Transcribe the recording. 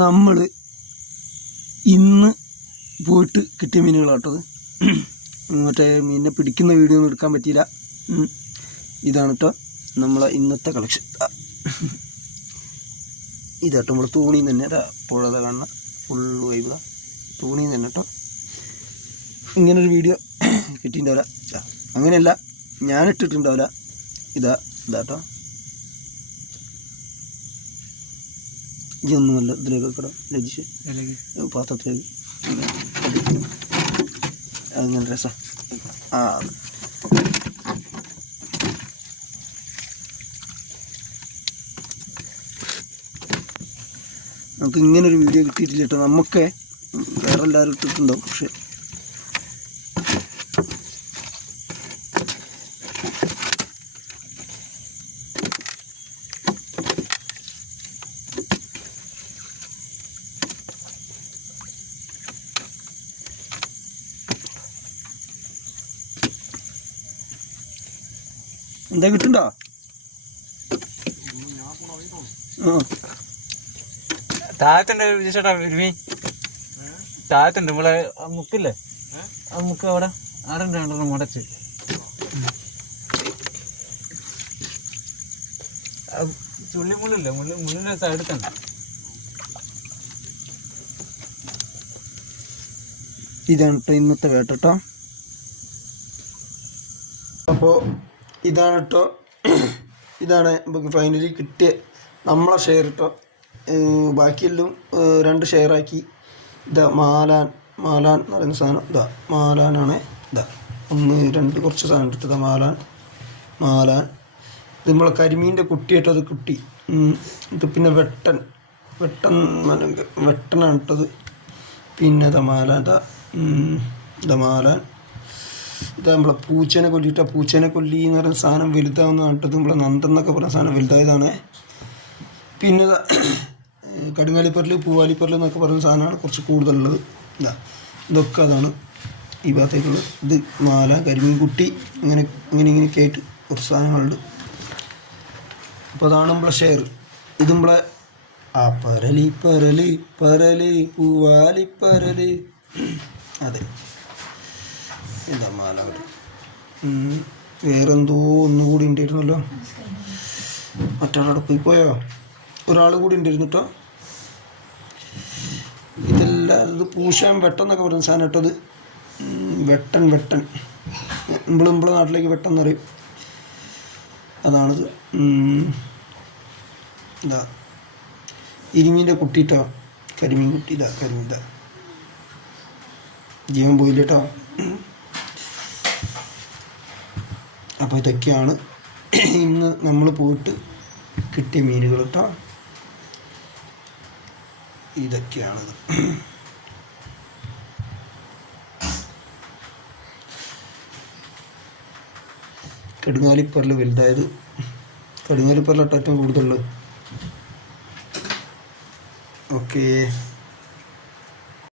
നമ്മൾ ഇന്ന് പോയിട്ട് കിട്ടിയ മീനുകളാട്ടത്. മറ്റേ മീനിനെ പിടിക്കുന്ന വീഡിയോ ഒന്നും എടുക്കാൻ പറ്റിയില്ല. ഇതാണ് കേട്ടോ നമ്മളെ ഇന്നത്തെ കളക്ഷൻ. ഇതാട്ടോ നമ്മളെ തോണിയിൽ തന്നെ പുഴത കാണുന്ന ഫുൾ വൈബ് തോണിയിൽ തന്നെ കേട്ടോ. ഇങ്ങനൊരു വീഡിയോ കിട്ടിയിട്ടുണ്ടാവില്ല, അങ്ങനെയല്ല ഞാനിട്ടിട്ടുണ്ടാവില്ല. ഇതാട്ടോ ഇതൊന്നുമല്ല. ഇതിലേക്ക് കിടാം രജിച്ച് പാത്രത്തിലേക്ക്. അങ്ങനെ രസം. നമുക്ക് ഇങ്ങനൊരു വീഡിയോ കിട്ടിയിട്ടില്ല കേട്ടോ. നമുക്ക് വേറെ എല്ലാവരും ഇട്ടിട്ടുണ്ടാവും, പക്ഷെ എന്താ കിട്ടുണ്ടോ? താഴത്തുണ്ട് ചേട്ടാ, താഴത്തുണ്ട് നമ്മളെ മുക്കില്ലേ, ആ മുക്ക് അവിടെ ആടുണ്ട് മുടച്ച്. ചുള്ളിമുള്ളില്ലേ, മുള്ളിൻ്റെ സൈഡിൽ. ഇതാണ് കേട്ടോ ഇന്നത്തെ വേട്ട കേട്ടോ. അപ്പോൾ ഇതാണ് കേട്ടോ, ഇതാണ് നമുക്ക് ഫൈനലി കിട്ടിയ നമ്മളെ ഷെയർ കേട്ടോ. ബാക്കിയെല്ലാം 2 ഷെയറാക്കി. മാലാൻ എന്ന് പറയുന്ന സാധനം മാലാനാണ്. 1 2 കുറച്ച് സാധനം എടുത്തത് മാലാൻ. ഇത് നമ്മളെ കരിമീൻ്റെ കുട്ടി കേട്ടോ. അത് കുട്ടി. ഇത് പിന്നെ വെട്ടനാണ് ഇട്ടത്. പിന്നെ മാലാൻ. ഇത് നമ്മളെ പൂച്ചേനെ കൊല്ലിയിട്ട പൂച്ചേനെ കൊല്ലി എന്ന് പറയുന്ന സാധനം വലുതാവുന്ന നട്ടത്. നമ്മളെ നന്ദെന്നൊക്കെ പറയുന്ന സാധനം വലുതായതാണ്. പിന്നെ കടുങ്ങാലിപ്പരൽ പൂവാലിപ്പരൽ എന്നൊക്കെ പറയുന്ന സാധനമാണ് കുറച്ച് കൂടുതലുള്ളത്. ഇതൊക്കെ അതാണ് ഈ ഭാഗത്തേക്കുള്ളത്. ഇത് മാല, കരിമീൻ കുട്ടി, ഇങ്ങനെയൊക്കെ ആയിട്ട് കുറച്ച് സാധനങ്ങളുണ്ട്. അപ്പോൾ അതാണ് നമ്മളെ ഷെയർ. ഇത് നമ്മളെ പരലി പൂവാലിപ്പരല്. അതെ, എന്താ മാല. വേറെന്തോ ഒന്നുകൂടി ഉണ്ടായിരുന്നല്ലോ. മറ്റൊരാളവിടെ പോയോ? ഒരാൾ കൂടി ഉണ്ടായിരുന്നു കേട്ടോ. ഇതെല്ലാം ഇത് പൂശാൻ വെട്ടെന്നൊക്കെ പറയുന്ന സാധനം കേട്ടോ. അത് വെട്ടൻ നമ്മളെ നാട്ടിലേക്ക് വെട്ടെന്ന് പറയും. അതാണിത്. ഇരുമീൻ്റെ കുട്ടി കേട്ടോ, കരിമീൻ കുട്ടി. കരിമീൻ ജീവൻ പോയില്ല കേട്ടോ. അപ്പോൾ ഇതൊക്കെയാണ് ഇന്ന് നമ്മൾ പോയിട്ട് കിട്ടിയ മീനുകൾ കേട്ടോ. ഇതൊക്കെയാണത്. കടുങ്ങാലിപ്പരൽ വലുതായത്. കടുങ്ങാലിപ്പരലാട്ടോ ഏറ്റവും കൂടുതലുള്ളത്. ഓക്കേ.